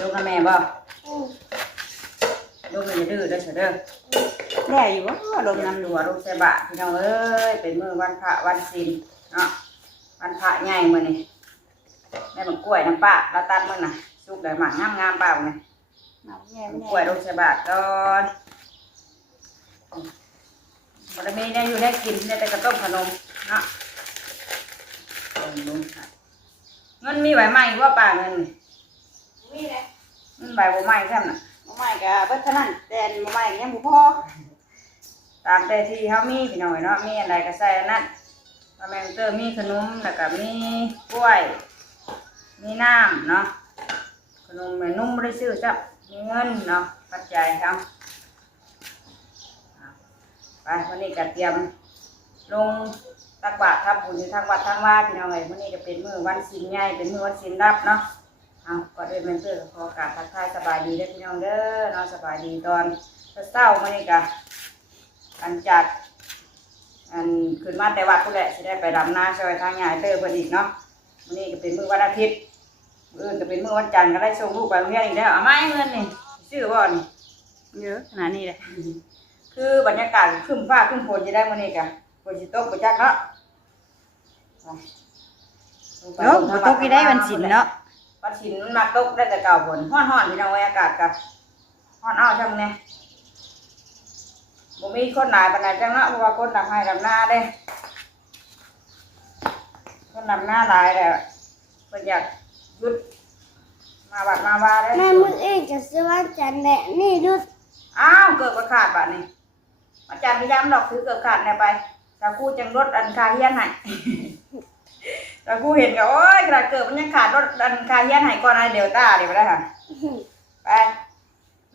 ลูกนะแม่บ่ลูกอย่าดื้อเด้อเถอะเด้อแย่อยู่ว่าลงน้ำ ตัวลูกใส่บาตรพี่น้องเอ้ยเป็นมื้อวันพระวันศีลเนาะวันพระใหญ่มื้อนี้แม่บักกล้วยน้ำป้าเราตัดมื้อน่ะสุกได้หมากงามๆเปล่าเนี่ยกล้วยลูกใส่บาตรก่อนบ่ได้มีได้อยู่ได้กินได้แต่กระต้มขนมเนาะเงินมีใบไม้ว่าป่าเงินมีเลยมันใบบัวไม้ใช่ไหม บ่ไม้ก็เบิดเท่านั้นแต่บ่ไม้ยังบ่พอตามแต่ที่เขามีพี่น้อยเนาะมีอะไรก็ใส่อันนั้นแมงเตอร์มีขนมแล้วก็มีกล้วยมีน้ำเนาะขนมแม่นุ่มไม่ได้ซื้อจับมีเงินเนาะปัจจัยครับไปวันนี้ก็เตรียมลงตักบาตรทำบุญอยู่ทางวัดทางว่าพี่น้องเลยวันนี้จะเป็นมื้อวันศีลใหญ่เป็นมื้อวันศีลรับเนาะเอาก่อนอื่นแมงเตอร์ขอกราบทักทายสบายดีเด้อพี่น้องเด้อนอนสบายดีตอนเช้าวันนี้ก็อันจากขึ้นมาแต่วัดพุ่นแหละจะได้ไปดำนาช่วยทางยายเตอร์พอดีเนาะวันนี้ก็เป็นมื้อวันอาทิตย์มื้ออื่นก็เป็นมื้อวันจันทร์ก็ได้ส่งลูกไปโรงเรียนอีกแล้วเอามาให้เงินนี่ชื่อบ่นี่ เยอะขนาดนี้เลย คือบรรยากาศขึ้นฟ้าขึ้นฝนจะได้มื้อนี้ก็ฝนสิตกบ่จักเนาะ เนาะบ่ตกอีได้วันศีลเนาะวันศีลมันมักตกได้แต่เก่าฝนร้อนๆพี่น้องอากาศก็ร้อนอ้าวจังแน่บ่มีคนหลายปานใดจังเนาะเพราะว่าคนดำให้ดำนาเด้คนดำนาหลายแหละเพิ่นอยากหยุดมาวัดมาว่าเด้ แม่มึงเองจะซื้อวันจันทร์แหละนี่ดู อ้าวเกิดบ่ขาดบัดนี้อาจารย์พยายามดอกถือเกิดขาดแน่ไปถ้าครูจังลดอันค่าเรียนให้ ถ้าครูเห็นก็โอ๊ยกระเกิดมันยังขาดลดอันค่าเรียนให้ก่อนนะเดี๋ยวตาเดี๋ยวบ่ได้ค่ะไป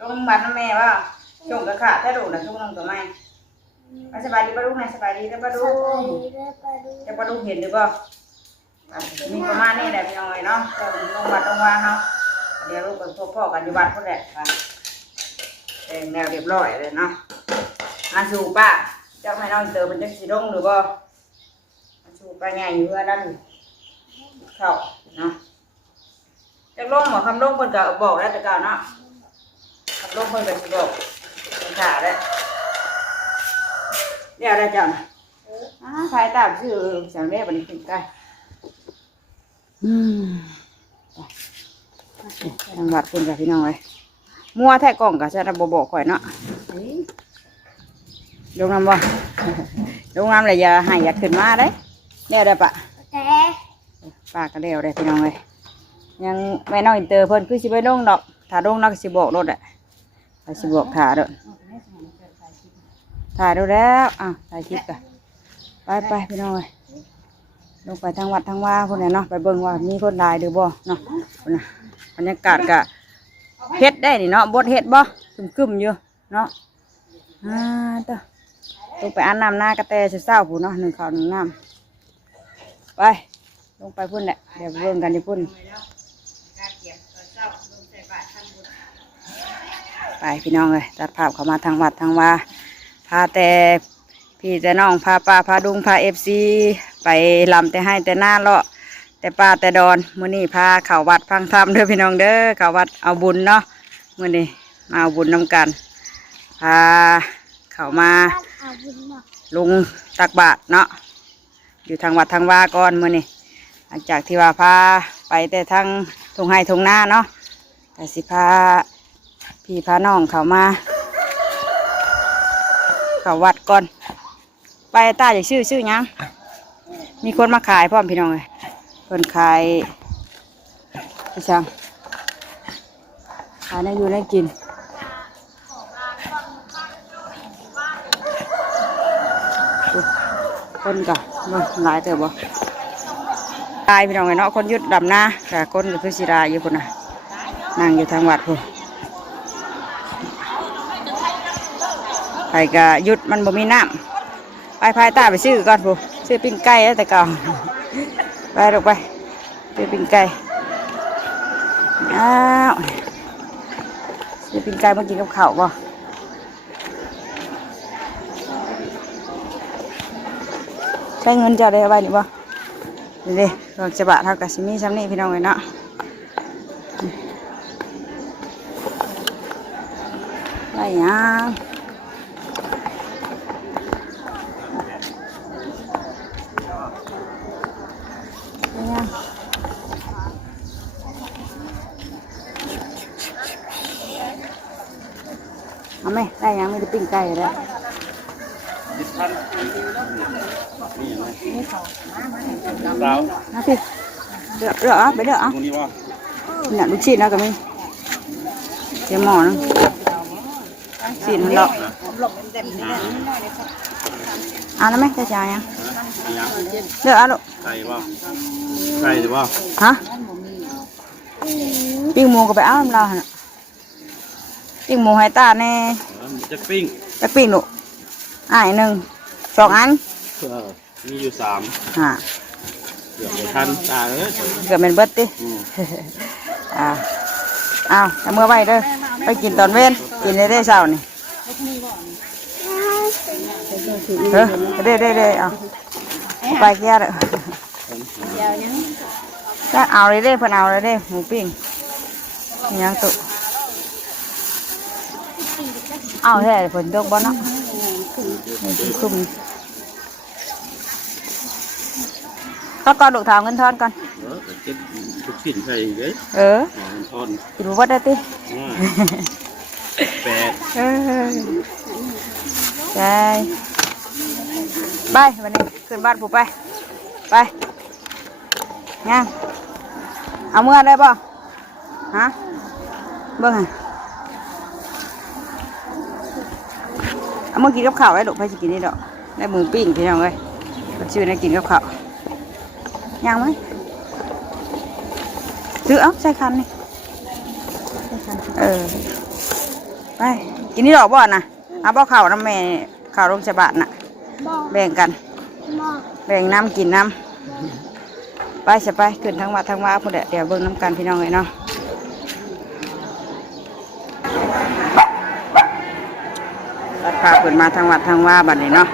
ลงบัตรแม่ว่าส่งกระขาดถ้าดูนะช่วงลงตัวไม่สบายดีป้าลูกนะสบายดีแล้วป้าลูกจะป้าลูกเห็นหรือเปล่ามีประมาณนี้แหละพี่น้อยเนาะลงบัตรลงว่าเขาเดี๋ยวลูกกับพ่อกันอยู่วัดพุ่นแหละแต่งแนวเรียบร้อยเลยเนาะมาสู่ป้าเจ้าแม่น้องเต๋อมันจะสีดงหรือเปล่ามาสู่ป้าใหญ่อยู่เพื่อนั่นเข้าเนาะจะลงหมอคำลงคนก็บอกแล้วแต่ก่อนเนาะคำลงคนก็สิบอกขาได้เดี๋ยวได้จังใครตามชื่อสามเมตรบันทึกได้ทางวัดคุณกับพี่น้องเลยมัวแท้กล่องกับฉันระบบบอกข่อยเนาะลงน้ำบ่ลงน้ำเลยอย่าให้ยัดขึ้นมาได้เดี๋ยวได้ปะแต่ปากก็เดี๋ยวได้พี่น้องเลยยังแม่น้องอินเตอร์เพิ่นคือสิไปลงดอกถ้าลงนักสิบอกรถอ่ะสิบอกถ่าเด้อถ่ายดูแล้วถ่ายคลิปกันไปพี่น้องเลยลงไปทางวัดทางว่าคนไหนเนาะไปเบิ่งว่ามีคนหลายหรือบ่เนาะบรรยากาศกะเฮ็ดได้นี่เนาะบดเฮ็ดบ่กึ่มอยู่เนาะต่อลงไปอาบน้ำหน้ากระแตเช้าผู้เนาะหนึ่งข้าวหนึ่งน้ำไปลงไปพุ่นแหละเดี๋ยวเบิ่งกันที่พุ่นไปพี่น้องเลยตัดภาพเข้ามาทางวัดทางว่าพาแต่พี่แต่น้องพาป้าพาดุงพาFCไปลำแต่ให้แต่หน้าเลาะแต่ป้าแต่ดอนมื้อนี้พาเข้าวัดฟังธรรมเด้อพี่น้องเด้อเข้าวัดเอาบุญเนาะมื้อนี้มาเอาบุญนำกันพาเข้ามาลงตักบาตรเนาะอยู่ทางวัดทางว่าก่อนมื้อนี้หลังจากที่ว่าพาไปแต่ทางทงไห้ทงหน้าเนาะแต่สิพาพี่พาน้องเข้ามาเข้าวัดก่อนไปตาอย่างชื่อยังมีคนมาขายพร้อมพี่น้องเลยคนขายพี่ช่างขายได้อยู่ได้กินคนกะหลายเถอะบ่ตายพี่น้องเลยเนาะคนยุดดำหน้าแต่คนก็คือศิลาอยู่คนน่ะนั่งอยู่ทางวัดพุ่นไผ่กะยุดมันบ่มีน้ำไปตาไปซื้อก่อนพุ่นซื้อปิ้งไก่แล้วแต่เก่าไปลงไปซื้อปิ้งไก่ซื้อปิ้งไก่มากินกับข้าวบ่ใช้เงินจะได้เอาไว้หรือบ่เดี๋ยวดอกจะบะเท่ากับซิมี่ซ้ำนี่พี่น้องเลยเนาะ ยังเอาไหมได้ยังไม่ได้ปิ้งไก่แล้วนะพี่เดือดไปเดือดอ่ะเนี่ยลูกชิ้นแล้วก็มีเจียวหม้อนึงชิ้นมันหลอกเอาแล้วไหมจะจ่ายยังเดือดอ่ะลูกไก่หรือเปล่าฮะปิ้งหมูก็ไปเอาเราฮะปิ้งหมูให้ตาแน่จะปิ้งลูกอ่ายหนึ่ง2 อันมีอยู่3เกือบไม่ทันตาเลย เกือบเป็นเบิดติเอาทำเมื่อไปเด้อไปกินตอนเว้นกินได้เช้านี่เด้เอาไปเกี่ยเลยก็เอาเลยเด้เพิ่นเอาเลยเด้หมูปิ้งยังตุเอาแท้ฝนตกบ่เนาะคุ้มก็ก่อนลูกถามเงินทอนก่อนเก็บทุกชิ้นใส่เลยทอนกินวัดได้ติ8ใช่ไปวันนี้ขึ้นบ้านผู้ไปยังเอาเมื่อได้ป่ะฮะเบิ่งเอาเมื่อกินกับข้าวไว้ลูกไปจะกินนี่ดอกได้หมูปิ้งพี่น้องเลยก็ชื่อได้กินกับข้าวยังไหมซื้อเอาใส่คันนี่ไปกินนี่ดอกบ่อนนะเอาบ่ข้าวน้ำแม่ข้าวลงฉบับน่ะแบ่งกันแบ่งน้ำกินน้ำไปจะไปขึ้นทั้งวัดทั้งว่าพอเดี๋ยวเบิ่งน้ำกันพี่น้องเลยเนาะตัดภาพขึ้นมาทั้งวัดทั้งว่าบัดนี้เนาะ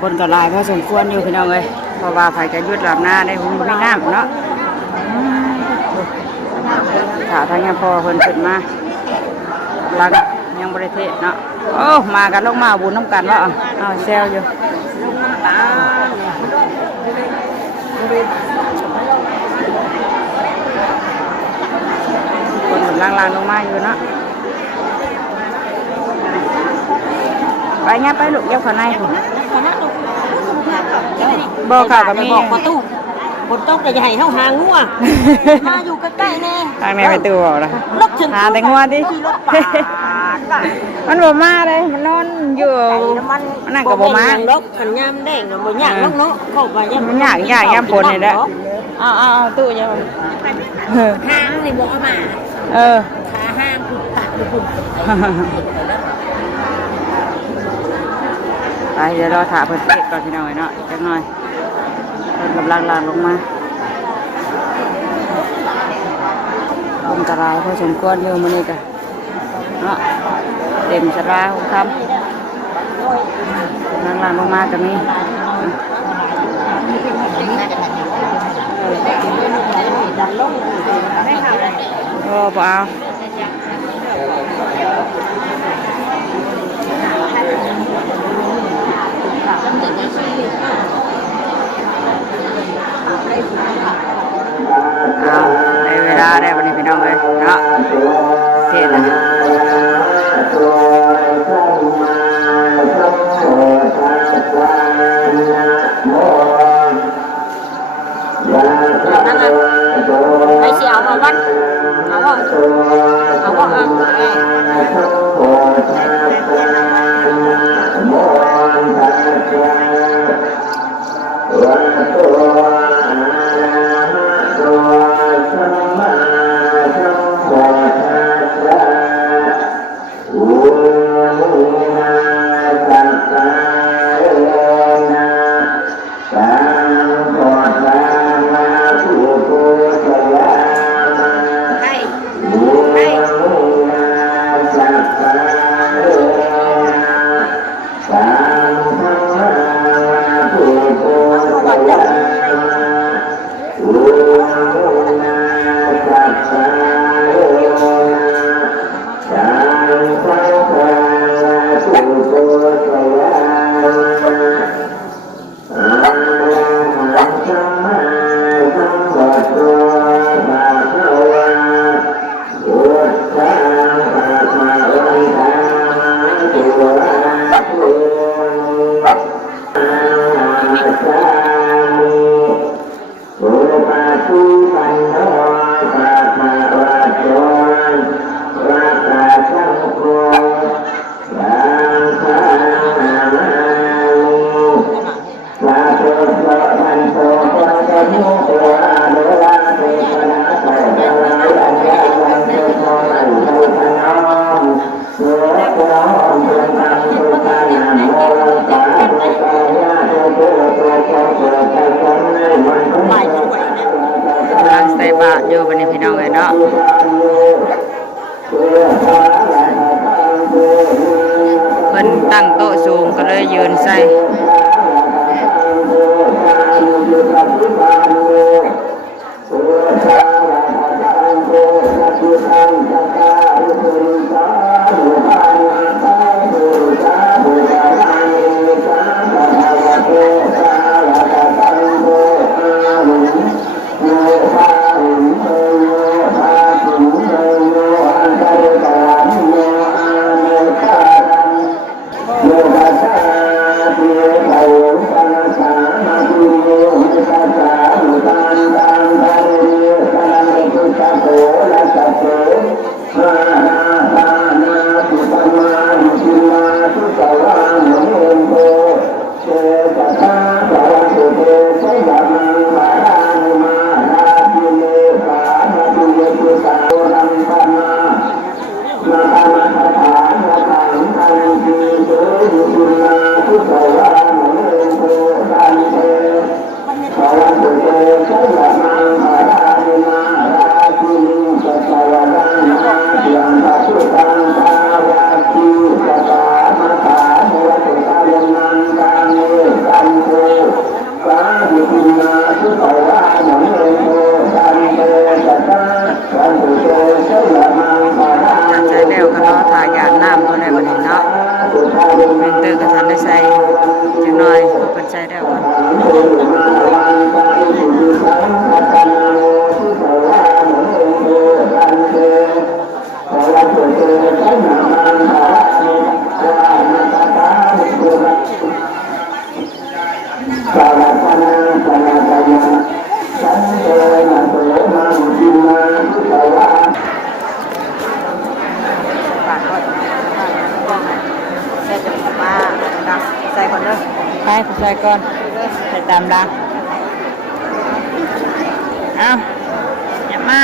คนก็ลายพอสมควรอยู่พี่น้องเลยเพราะว่าไฟจะยุดหลับหน้าได้หุ่นไม่น้ำเนาะถาทางยังพอคนขึ้นมาลังยังบริเทศเนาะโอ้มากันลงมาบุญน้ำกันวะเอาเซลอยู่คนกำลังลงมาอยู่เนาะไปเงี้ยไปลูกเย็บข้างในผมบอกข่าวกับมีบอกประตูบนโต๊ะจะใหญ่เท่าหางงัวมาอยู่ใกล้ๆแน่ทางในไปตู้บอกนะหาแต่งัวดิมันบ่มาเลยมันนอนอยู่มันนั่งกับบ่มาลกขันยามแดงบ่ยากลกเนาะเข้าไปมันยากยามฝนนี่แหละเอาตู้ยังหางนี่บ่เอามาขาห้างผุดปากผุดไปเดี๋ยวเราถ่ายเพิ่นเทศก่อนพี่น้อยเนาะจักหน่อยเพิ่นกำลังลางลงมาลมกระไรพอสมควรอยู่มื้อนี้ก็เนาะเต็มสราของคำลางลงมาก็มีบ่เอาได้เวลาได้วันนี้พี่น้องเลยเนาะเทศนะไอ้เสียวมาวันเอาว่าเ อยู่บัดนี้พี่น้องเลยเนาะเพิ่นตั้งโต๊ะสูงก็เลยยืนใส่ใช้แล้วก็รอถ่ายยาน้ำตัวไหนบัดนี้เนาะเมนเตอร์ก็ทันได้ใส่จังหน่อยเพิ่นใช้แล้วก่อนใส่ก่อนเด้อไปใส่ก่อนใส่ตามดังเอาอย่ามา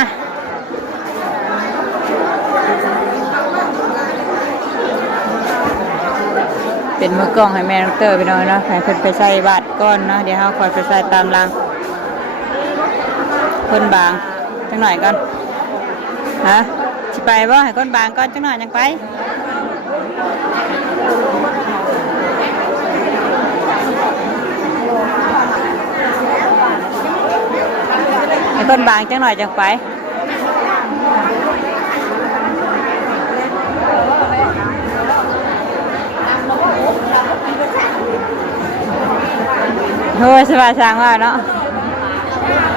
เป็นมือกล้องให้แม่น้องเตอร์ไปหน่อยเนาะให้เพิ่นไปใส่บาตรก้อนเนาะเดี๋ยวเฮาคอยไปใส่ตามรังคนบางจังหน่อยก่อนฮะสิไปบ่ให้คนบางก่อนจังหน่อยยังไปให้คนบางจังหน่อยจังไปโอ้ยสบายสร้างว่าเนาะ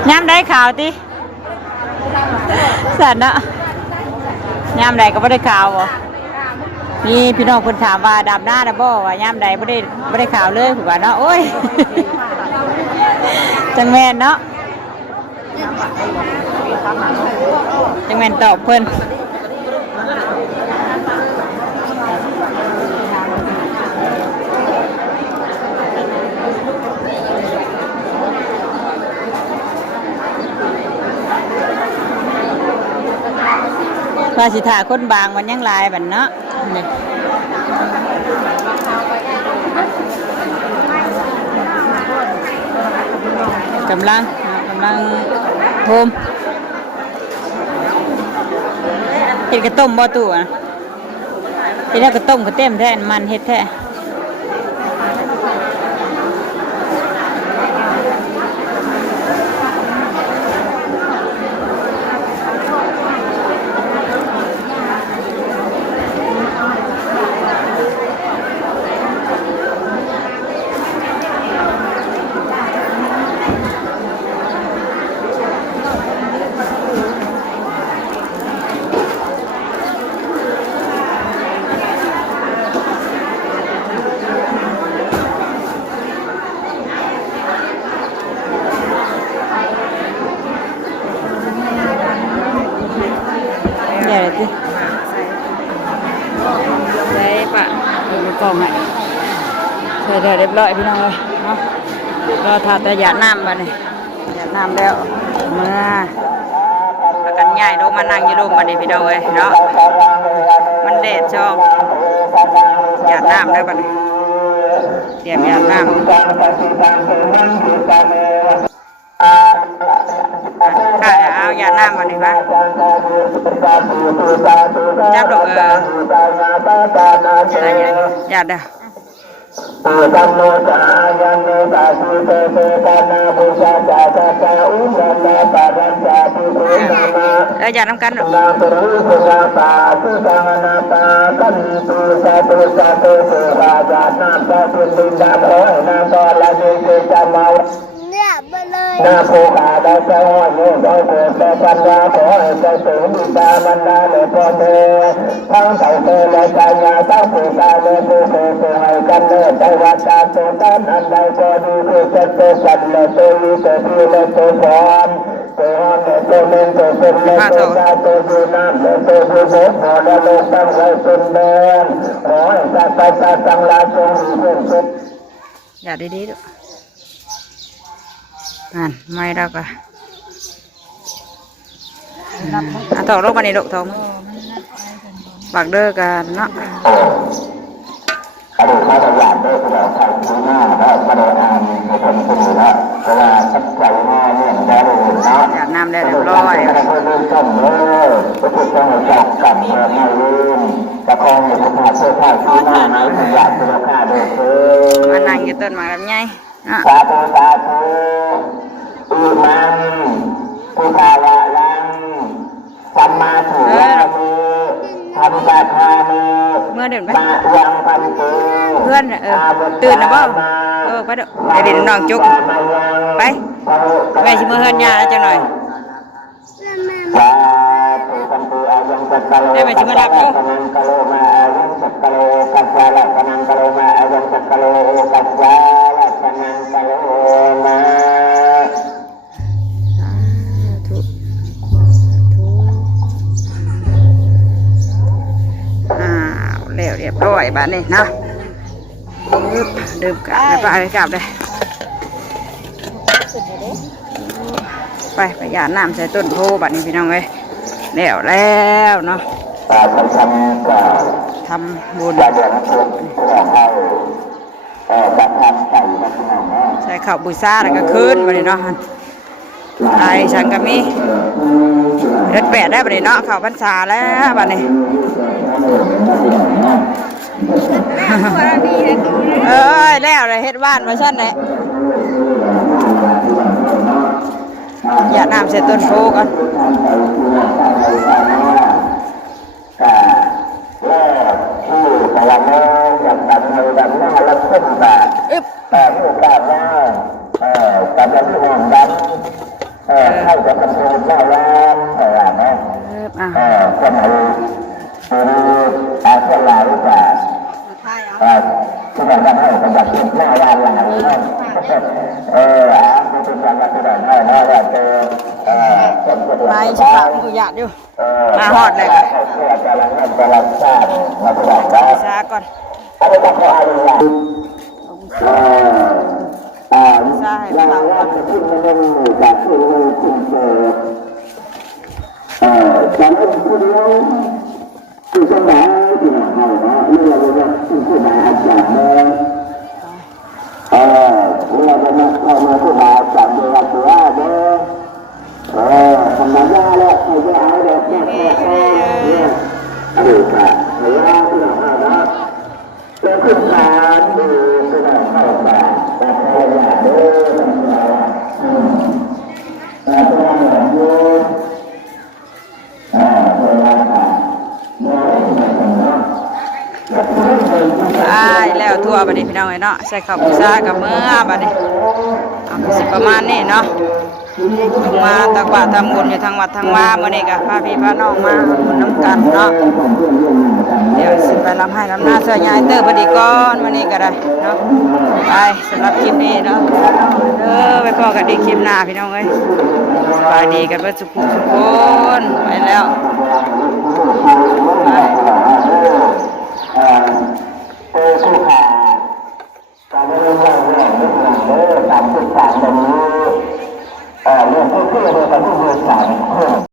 ย้ำได้ข่าวติสัตว์เนาะย้ำใดก็ไม่ได้ข่าวบ่นี่พี่น้องคนถามว่าดำหน้าดับบ่ว่าย้ำใดไม่ได้ข่าวเลยผมว่าเนาะโอ้ยจังแม่นเนาะจังแม่นตอบเพิ่นว่าสิถ่าคนบางมันยังลายบัดเนาะนี่กำลังโฮมเฮ็ดกระต้มบ่ตู่อ่ะเฮ็ดกระต้มกระเต็มแท้มันเฮ็ดแท้เดี๋ยวดิได้ปะดูกล่องให้ใส่เรียบร้อยพี่น้องเลยเนาะก็ทาแต่หยาดน้ำมาเนี่ยหยาดน้ำแล้วมาประกันใหญ่ลงมานั่งอยู่รูมมาเนี่ยพี่น้องเลยเนาะมันแดดช่องหยาดน้ำได้ปะเนี่ยเตรียมหยาดน้ำข้าเอา เอาหยาดน้ำก่อนดีป่ะจับดอกหยาดเด้อหยาดน้ำกันดอกเนี่ยไปเลย นาโภคาได้เจ้าโยได้เกิดแต่ปัญญาขอให้ใจสูงบิดามันดาเลยพ่อเธอทั้งเต่าเธอและใจยาทั้งผู้ตาเลยผู้เธอให้กันเลิศใจวัดตาโตตันอันใดก็ดีคือจะโตสันและโตวิโตพี่และโตพร้อมโตหอมและโตเล่นโตเป็นและโตตาโตดูน้ำและโตดูโบกหอและโลกตั้งไว้เป็นแดนขอให้สัตตาสังลาจงมีเพื่อนสุด หยาดดีๆด้วยไม่ได้ก็ถอกลงมาในดอกทองบักเด้อกันเนาะ อดีตข้าราชการได้ตลอดทางที่หน้าและประเด็นอันในคนผู้ละเวลาสักใจหน้าเนี่ยได้รู้เนาะ หยาดน้ำได้เรียบร้อย ก็คือเรื่องต้นเลยก็คือต้องจับกับเมื่อไม่ลืมกระพองในสภาพเสื้อผ้าที่หน้าไหนถึงอยากจะฆ่าด้วยเธอ มานั่งอยู่ต้นหมากลำไยอ่ะ สาธุสาธุอิมังพุทธาวะลังสัมมาถุวามีธรรมะธามี เมื่อเดินไป มายังพันตุ เพื่อนตื่นนะบ่ไปเด้อไปเด่นน้องจุกไปแม่ชิมือเฮือนยาแล้วจังหน่อย สาธุสัมปุอายังจัตตะโลกันังกะโลมาอายังจัตตะโลกัสสะละกันังกะโลมาอายังจัตตะโลกัสสะละกันังกะโลมาแล้วเรียบร้อยบ้านนี้เนาะดื่มกันแล้วไปกลับเลยไปหยาดน้ำใส่ต้นโพบ้านนี้พี่น้องเอ้ยแล้วเนาะทำบุญใส่ข้าวบุษราแล้วก็คืนบ้านนี้เนาะไอ้ฉันก็มีเด็ดแปดได้บ้านนี้เนาะข้าวพรรษาแล้วบ้านนี้เอ้ยแล้วเลยเฮ็ดบ้านมาชั้นไหนอย่าน้ำใส่ต้นโพก่อนอึ๊บให้กับคนดูหน้าร้านอะไรนะคนดูอาเซียนลาวหรือเปล่าที่เราจะให้กับหน้าร้านหลังไม่เป็นการมาที่ไหนไม่ว่าเจอไปชิบะมันกูอยากอยู่มาฮอดเลยกันซาก่อนซาให้เราก่อนการให้ผู้เดียวคือสมัยที่เราเอาเนาะนี่เราจะเป็นผู้มาจากเมื่อเราจะมาเข้ามาผู้มาจากเดือนตุลาเด้อธรรมดาแล้วใครจะเอาเด็กเนี่ยอะไรกันเวลาที่เราเอาเนาะเป็นขึ้นมาดูที่เราเข้ามาแต่ภรรยาเด้อแต่ตัวเราอยู่แล้วทั่วบัดนี้พี่น้องเนาะใส่ข้าวบุษรากับเมื่อบัดนี้สิประมาณนี้เนาะมาตักบาตรทำบุญอยู่ทางวัดทางว่ามื้อนี้ก็พาพี่พาน้องมาบุญน้ำกันเนาะเดี๋ยวสิไปรำให้รำหน้าเสื้อยายเตอร์พอดีก่อนมื้อนี้ก็ได้เนาะไปสำหรับคลิปนี้เนาะไปพอกันดีคลิปหน้าพี่น้องเอ้ยสบายดีกันเบิดทุกคนไปแล้ว